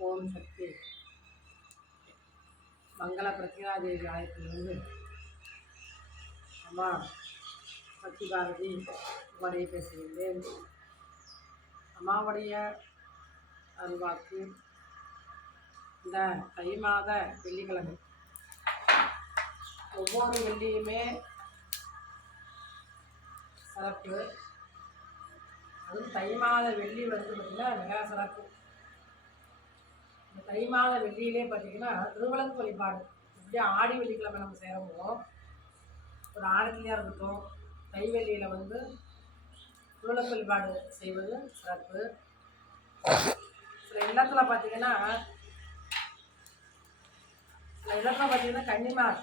ஓம் சக்தி மங்கள பிரத்யாதேவி ஆயத்திலிருந்து அம்மா சக்தி பாரதி உடைய பேசுகின்றேன் அம்மாவுடைய அருள்வாக்கு. இந்த தை மாத வெள்ளிக்கிழமை. ஒவ்வொரு வெள்ளியுமே சிறப்பு. அதுவும் தை மாத வெள்ளி வந்து பார்த்திங்கன்னா மிக சிறப்பு. இந்த தை மாத வெள்ளியிலே பார்த்தீங்கன்னா திருவிளக்கு வழிபாடு. இப்படியே ஆடி வெள்ளிக்கிழமை நம்ம செய்கிறோமோ ஒரு ஆடத்துலையாக இருக்கட்டும் தை வெள்ளியில் வந்து திருவிளக்கு வழிபாடு செய்வது சிறப்பு. சில இல்லத்தில் பார்த்தீங்கன்னா சில இல்லத்தில் பார்த்தீங்கன்னா கன்னிமார்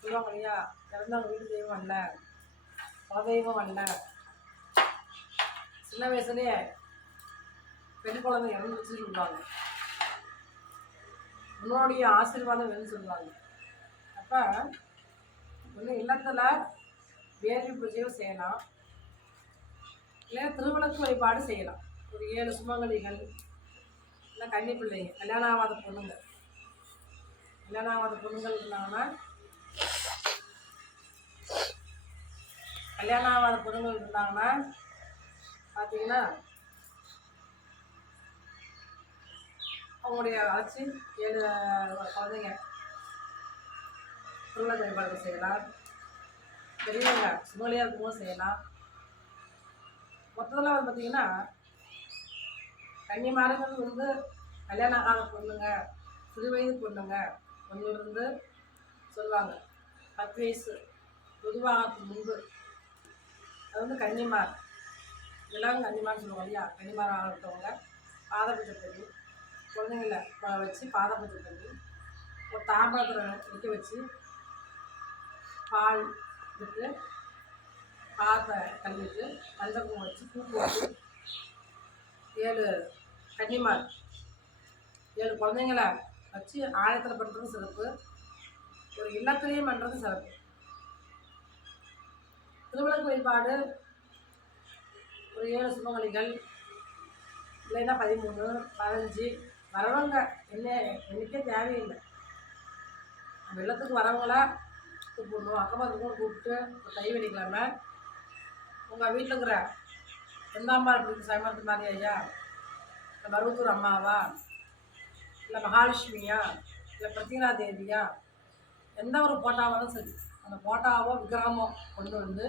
சொல்லுவாங்க இல்லையா இறந்தவங்க வீடு தெய்வம் வரல குலதெய்வம் அல்ல. சின்ன வயசுலேயே பெண் குழந்தை இறந்துச்சு சொல்லுவாங்க. உன்னுடைய ஆசீர்வாதம் வேணும்னு சொல்லுவாங்க. அப்போ ஒன்று இல்லத்தில் வேள்வி பூஜையும் செய்யலாம். இல்லை திருவிளக்கு வழிபாடு செய்யலாம். ஒரு ஏழு சுமங்கலிகள் இல்லை கன்னி பிள்ளைங்க. கல்யாணம் ஆகாத பொண்ணுங்க. கல்யாணம் ஆகாத பொண்ணுங்கள் இருந்தாங்கன்னா கல்யாணம் ஆகாத பொண்ணுங்கள் இருந்தாங்கன்னா பார்த்தீங்கன்னா அவங்களுடைய அழைச்சி ஏழு குழந்தைங்க. திருவிழா வழிபாடு செய்யலாம். பெரியவங்க சுமலியாக இருக்கும்போது செய்யலாம். மொத்தத்தில் வந்து பார்த்தீங்கன்னா கன்னிமார்கள் வந்து கல்யாணம் ஆகாத பொண்ணுங்க சிறு வயது பொண்ணுங்க ஒன்றிலிருந்து சொல்லுவாங்க. பத்து வயசு பொதுவாக முன்பு. அது வந்து கன்னிமார் இதெல்லாம் கன்னிமார்னு சொல்லுவாங்க இல்லையா? கன்னிமார் ஆகிறவங்க பாதபூஜை பண்ணி குழந்தைங்கள வச்சு பாதபூஜை பண்ணி ஒரு தாம்பரத்தில் நிற்க வச்சு பால் விட்டு பாத்தை கழுவிட்டு மண்டபம் வச்சு பூ போட்டு ஏழு கன்னிமார் ஏழு குழந்தைங்கள வச்சு ஆழத்தில் பண்ணுறது சிறப்பு. ஒரு இல்லத்துலேயும் பண்ணுறது சிறப்பு. திருவிளக்கு வழிபாடு ஒரு ஏழு சுமங்கலிகள் இல்லைன்னா பதிமூணு பதினஞ்சு வரவங்க என்ன என்னைக்கே தேவையில்லை. வெள்ளத்துக்கு வரவங்களா கூப்பிடணும் அக்கம் பக்கத்துக்கும் கூப்பிட்டு ஒரு கை வெடிக்கலாம உங்கள் வீட்டில் இருக்கிற எந்த அம்மா இருக்கு சமர்த்து மாதிரி ஐயா இல்லை பருவத்தூர் அம்மாவா? இல்லை மகாலட்சுமியா? இல்லை பிரத்தினா தேவியா எந்த ஒரு போட்டாவாலும் சரி அந்த போட்டாவோ விக்கிரகமோ கொண்டு வந்து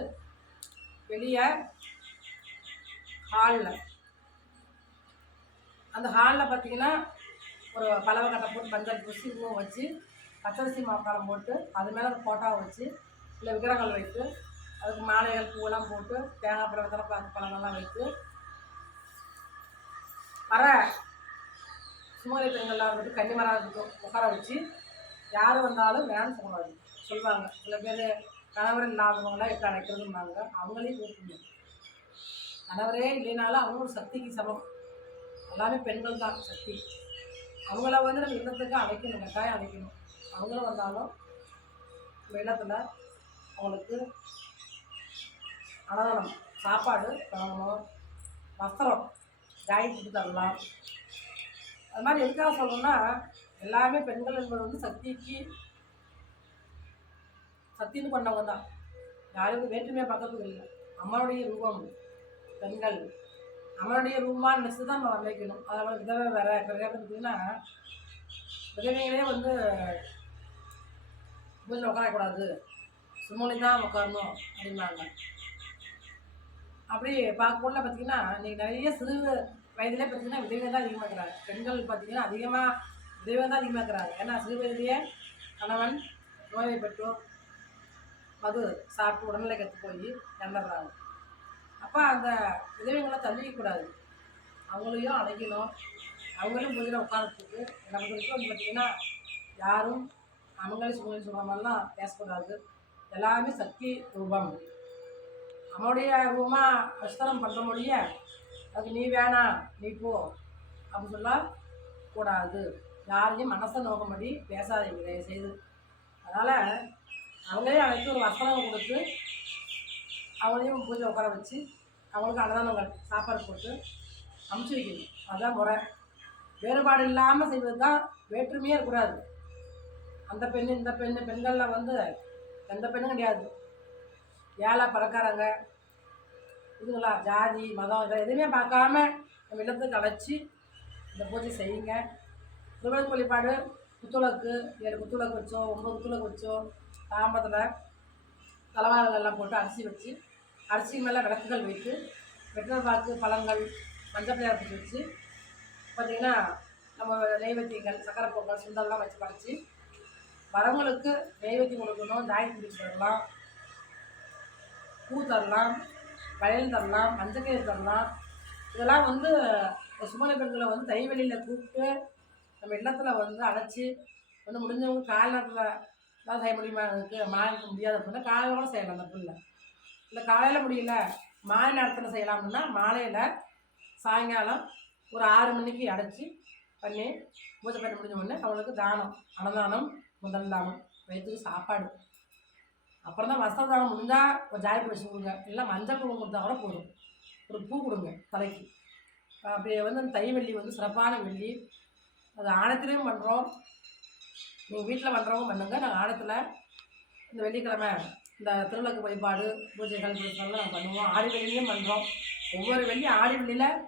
வெளியே ஹாலில் அந்த ஹாலில் பார்த்தீங்கன்னா ஒரு பலவை கட்டை போட்டு மஞ்சள் பூசி பூவை வச்சு பச்சரிசி மாக்காலம் போட்டு அது மேலே அந்த போட்டாவை வச்சு இல்லை விக்கிரகங்கள் வைத்து அதுக்கு மாலைகள் பூவெல்லாம் போட்டு தேங்காய் பழம் வெத்தலை பாக்கு பழங்கள்லாம் வைத்து வர சுமதி பெண்கள்லாம் வந்துட்டு கன்னிமரம் இருக்கட்டும் உட்கார வச்சு யார் வந்தாலும் வேணும்னு சொல்லக்கூடாது சொல்லுவாங்க. சில பேர் கணவர் இல்லாதவங்களாம் எப்படி அழைக்கிறதும்பாங்க அவங்களையும் கூப்பிடணும் கணவரே இல்லைனாலும் அவங்க ஒரு சக்திக்கு சமம். எல்லாமே பெண்கள் தான் சக்தி. அவங்கள வந்து நம்ம இல்லத்துக்கு அழைக்கணும் கட்டாயம் அழைக்கணும். அவங்களும் வந்தாலும் நம்ம இல்லத்தில் அவங்களுக்கு அன்னதானம் சாப்பாடு தரணும் வஸ்திரம் ஜாயின் கொடுத்து தரலாம். அது மாதிரி எதுக்காக சொல்லணும்னா எல்லாமே பெண்கள் என்பது வந்து சக்திக்கு சக்தின்னு கொண்டவங்க தான். யாருக்கும் வேற்றுமையாக பக்கத்துக்கு இல்லை. அம்மனுடைய ரூபம் பெண்கள். அம்மனுடைய ரூபமாக நினச்சி தான் நம்ம வைக்கணும் அதனால் விதவை வேற நிறைய பார்த்தீங்கன்னா விதவைகளே வந்து பூஜையில் உட்காரக்கூடாது. சுமூலி தான் உட்காரணும் அப்படின்னாங்க அப்படி பார்க்கக்குள்ள பார்த்தீங்கன்னா இன்றைக்கி நிறைய சிறு வயதிலே பார்த்தீங்கன்னா விதவை தான் அதிகமாக இருக்கிறாங்க பெண்கள் பார்த்தீங்கன்னா அதிகமாக விதவை தான் அதிகமாக இருக்கிறாங்க ஏன்னா சிறு வயதிலேயே கணவன் நோய்வாய்ப்பட்டோ மது சாப்பிட்டு உடல்நிலை கற்று போய் இறந்துடுறாங்க. அப்போ அந்த விதவைகளை தள்ளிக்கக்கூடாது அவங்களையும் அழைக்கணும் அவங்களும் முதல்ல உட்காரத்துக்கு நம்ம வந்து பார்த்திங்கன்னா யாரும் அவங்களே சுமதி சொல்கிற மாதிரிலாம் பேசக்கூடாது. எல்லாமே சக்தி ரூபம். நம்முடைய ரூபமாக வஸ்திரம் பண்ணுற முடிய அதுக்கு நீ வேணாம் நீ போ. அப்படின்னு சொல்ல கூடாது. யாரையும் மனசை நோக்கம்படி பேசாதீங்க தயவு செய்து அதனால் அவங்களே அழைத்து ஒரு வஸ்திரம் கொடுத்து அவங்களையும் பூஜை உட்கார வச்சு அவங்களுக்கு அன்னதானங்கள் சாப்பாடு போட்டு அமுச்சு வைக்கணும். அதுதான் முறை. வேறுபாடு இல்லாமல் செய்வது தான் வேற்றுமையே இருக்கக்கூடாது. அந்த பெண்ணு இந்த பெண்ணு பெண்களில் வந்து எந்த பெண்ணும் கிடையாது. ஏழை பணக்காரங்க இதுங்களா ஜாதி மதம் இதை எதுவுமே பார்க்காம நம்ம இல்லத்துக்கு அழைச்சி இந்த பூஜை செய்யுங்க. திருவிழா வழிபாடு குத்துளக்கு ஏழு குத்துளக்கு வச்சோம் ஒம்பது குத்துளக்கு வச்சோம் தாம்பத்தில் தலைவாழல் எல்லாம் போட்டு அரிசி வச்சு அரிசி மேலே விளக்குகள் வைத்து வெற்றிலை பாக்கு பழங்கள் மஞ்சள் பிள்ளையார் பூச்சி வச்சு பார்த்திங்கன்னா நம்ம நெய்வேத்தியங்கள் சக்கரை பொங்கல் சுண்டல்லாம் வச்சு படைச்சி வரவங்களுக்கு நெய்வேத்தியம் கொடுக்கணும் தாய் பிடிச்சி வரலாம் பூ தரலாம் வயல் தரலாம் மஞ்சக்கயிறு தரலாம். இதெல்லாம் வந்து சுமண பெண்களை வந்து தைவெளியில் கூப்பிட்டு நம்ம இல்லத்தில் வந்து அழைச்சி வந்து முடிஞ்சவங்க கால நேரத்தில் தான் செய்ய முடியுமா? எனக்கு மாலைக்கு முடியாது அப்படின்னா காலையில் கூட செய்யலாம் அந்த பிள்ளை. இல்லை காலையில் முடியல மாலை நேரத்தில் செய்யலாம்னா மாலையில் சாயங்காலம் ஒரு ஆறு மணிக்கு அடைச்சி பண்ணி பூஜை பண்ணி முடிஞ்ச உடனே அவங்களுக்கு தானம் அன்னதானம் முதல் தானம் வயிற்றுக்கு சாப்பாடு. அப்புறம் தான் வஸ்திர தானம் முடிஞ்சால் ஒரு ஜாய்ப்பு வச்சு கொடுங்க. இல்லை மஞ்சள் குங்குமம் கொடுத்தா கூட போதும். ஒரு பூ கொடுங்க தலைக்கு. அப்படியே வந்து அந்த தை வெள்ளி வந்து சிறப்பான வெள்ளி. அது ஆணத்திலையும் பண்ணுறோம் நீங்கள் வீட்டில் பண்ணுறவங்க பண்ணுங்க. நாங்கள் ஆணத்தில் இந்த வெள்ளிக்கிழமை இந்த திருவிளக்கு வழிபாடு பூஜைகள் பூஜைகள்லாம் நாங்கள் பண்ணுவோம். ஆடி வெள்ளிலையும் பண்ணுறோம் ஒவ்வொரு வெள்ளி ஆடி வெள்ளியில்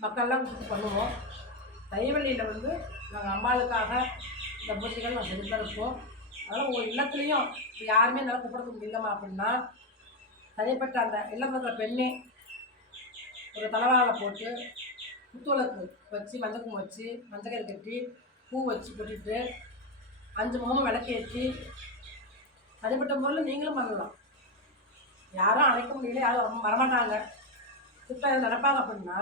மக்கள்லாம் கொடுத்து பண்ணுவோம். தை வெள்ளியில் வந்து நாங்கள் அம்பாளுக்காக இந்த பூஜைகள் நாங்கள் செஞ்சு தான் இருப்போம் அதனால் உங்கள் இல்லத்துலேயும் இப்போ யாருமே என்னால் கூப்பிடறது முடியலமா அப்படின்னா தனிப்பட்ட அந்த இல்லத்தில் பெண்ணே ஒரு தலைவாழை போட்டு குத்துவிளக்கு வச்சு மஞ்சள் குங்குமம் வச்சு மஞ்சக்கயிறு கட்டி பூ வச்சு கொட்டிட்டு அஞ்சு முகமும் விளக்கேற்றி தனிப்பட்ட முறையில் நீங்களும் பண்ணலாம். யாரும் அழைக்க முடியல யாரும் ரொம்ப வரமாட்டாங்க. இப்போ நினைப்பாங்க அப்படின்னா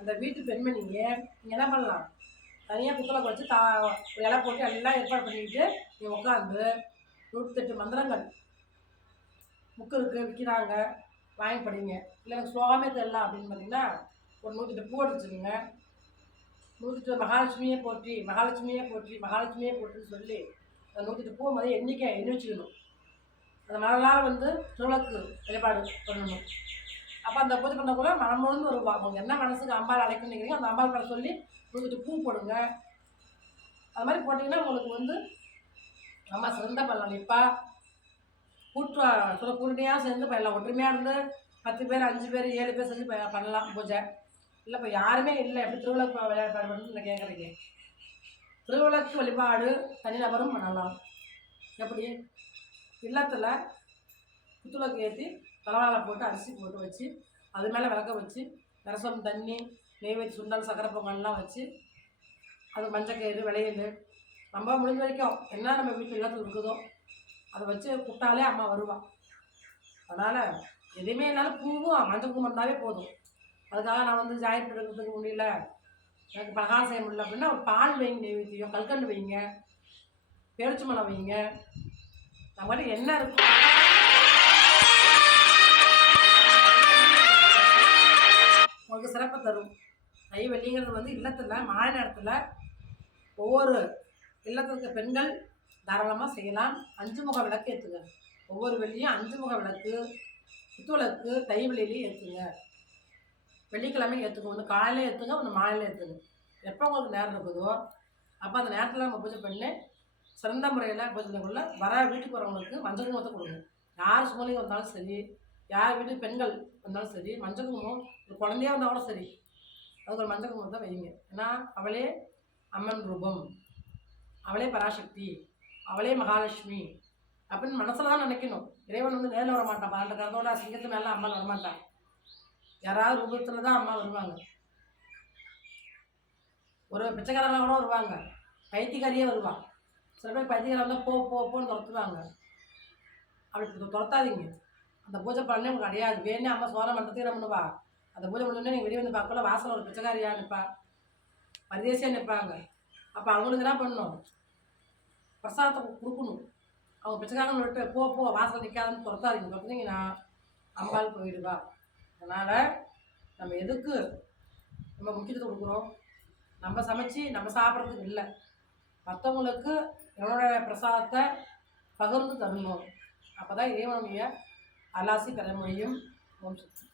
அந்த வீட்டு பெண்மணிங்க நீங்கள் என்ன பண்ணலாம்? தனியாக குத்துவிளக்கு வச்சு தா இலை போட்டு எல்லாம் ஏற்பாடு பண்ணிக்கிட்டு நீ உட்காந்து நூற்றெட்டு மந்திரங்கள். புக்கு இருக்குது விற்கிறாங்க வாங்கி படிங்க. இல்லை எனக்கு ஸ்லோகமே தெரியல அப்படின்னு பார்த்தீங்கன்னா ஒரு நூற்றெட்டு பூ அடிச்சுக்கோங்க நூற்றி மகாலட்சுமியே போற்றி மகாலட்சுமியே போற்றி மகாலட்சுமியே போற்றின்னு சொல்லி அந்த நூற்றி பூ மாதிரி எண்ணிக்கை எண்ணி வச்சுக்கணும். அந்த மறுநாள் வந்து திருவிளக்கு வழிபாடு பண்ணணும். அப்போ அந்த பூஜை பண்ணக்குள்ள மனமுழுந்து வருவா அவங்க என்ன மனசுக்கு அம்பாள் அழைக்கணும் நினைக்கிறீங்க அந்த அம்பாள் மேலே சொல்லி நூற்றி பூ போடுங்க. அது மாதிரி போட்டிங்கன்னா உங்களுக்கு வந்து அம்மா சிறந்த பலன். இப்போ கூட்டு சொல்ல கூட்டணியாக சேர்ந்து பண்ணலாம் ஒற்றுமையாக இருந்து பத்து பேர் அஞ்சு பேர் ஏழு பேர் செஞ்சு பண்ணலாம் பூஜை. இல்லை இப்போ யாருமே இல்லை. எப்படி திருவிழா விளையாட்டு நான் கேட்குறீங்க திருவிளக்கு வழிபாடு தனிநபரும் பண்ணலாம். எப்படி? இல்லத்தில் புத்துளக்கு ஏற்றி தலைவாழை போட்டு அரிசி போட்டு வச்சு அது மேலே விளக்க வச்சு ரசம் தண்ணி நெய் வச்சு சுண்டல் சக்கரை பொங்கல்லாம் வச்சு அது மஞ்சக்கயிறு விளையல் நம்ம முடிஞ்ச வரைக்கும் என்ன நம்ம வீட்டில் எல்லாத்துக்கும் இருக்குதோ அதை வச்சு கூப்பிட்டாலே அம்மா வருவாள் அதனால் எதுவுமே என்னால் பூவும் மஞ்சள் பூ இருந்தாவே போதும். அதுக்காக நான் வந்து ஜாயின் எடுக்கிறதுக்கு முடியல எனக்கு பலகாரம் செய்ய முடியல அப்படின்னா ஒரு பால் வைங்க நெய்வேத்தியம் கல்கண்டு வைங்க பேரிச்சம்பழம் வைங்க. நம்ம என்ன இருக்கும் உங்களுக்கு சிறப்பை தரும். கை வெள்ளிங்கிறது வந்து இல்லத்தில் மாலை நேரத்தில் ஒவ்வொரு இல்லத்தில் இருக்க பெண்கள் தாராளமாக செய்யலாம். அஞ்சு முக விளக்கு ஏற்றுங்க ஒவ்வொரு வெள்ளியும் அஞ்சு முக விளக்கு குத்துவிளக்கு தை வெளியிலையும் ஏற்றுங்க வெள்ளிக்கிழமையும் ஏற்றுங்க ஒன்று காலையில் ஏற்றுங்க ஒன்று மாலையில் ஏற்றுங்க எப்போ உங்களுக்கு நேரம் இருக்குதோ அப்போ அந்த நேரத்தில் நம்ம பூஜை பண்ணி சிறந்த முறையில் பூஜை பண்ணக்குள்ள வர வீட்டுக்கு வரவங்களுக்கு மஞ்சள் குங்குமத்தை கொடுங்க. யார் சுமலையும் வந்தாலும் சரி யார் வீட்டு பெண்கள் வந்தாலும் சரி மஞ்சள் குங்குமம் ஒரு குழந்தையா கூட சரி. அதுக்கு ஒரு மந்திரம் குங்குமத்தை வைங்க ஏன்னா அவளே அம்மன் ரூபம். அவளே பராசக்தி. அவளே மகாலட்சுமி. அப்படின்னு மனசில் தான் நினைக்கணும். இறைவன் வந்து நேரில் வரமாட்டான். பன்னெண்டு கரத்தோட சிங்கத்து மேலே அம்மா வரமாட்டான் யாராவது ரூபத்தில் தான் அம்மா வருவாங்க. ஒரு பிச்சைக்காரங்களாக கூட வருவாங்க. பைத்தியக்காரியே வருவான் சில பேர் பைத்தியக்காரன் வந்தால் போ போ போன்னு துரத்துவாங்க. அப்படி துரத்தாதீங்க. அந்த பூஜை பண்ணே உங்களுக்கு கிடையாது வேணே அம்மா சோழ பண்ணுறதுக்கு என்ன பண்ணுவா? அந்த பூஜை பண்ணோடனே நீங்கள் வெளியே வந்து பார்க்கல வாசல் ஒரு பிச்சைக்காரியாக நிற்பா பரதேசியாக நிற்பாங்க அப்போ அவங்களுக்கு என்ன பண்ணணும்? பிரசாதத்தை கொடுக்கணும். அவங்க பிச்சைக்காரங்க விட்டு போ போ வாசல் நிற்காதுன்னு துரத்தாதீங்க துரத்துனீங்கன்னா அம்பாள் போயிடுவா. அதனால் நம்ம எதுக்கு நம்ம முக்கியத்துவம் கொடுக்குறோம்? நம்ம சமைச்சு நம்ம சாப்பிட்றதுக்கு இல்லை. மற்றவங்களுக்கு என்னோட பிரசாதத்தை பகிர்ந்து தரணும். அப்போ தான் இறைவனுடைய அலாசி பெற முடியும் ஓம் சக்தி.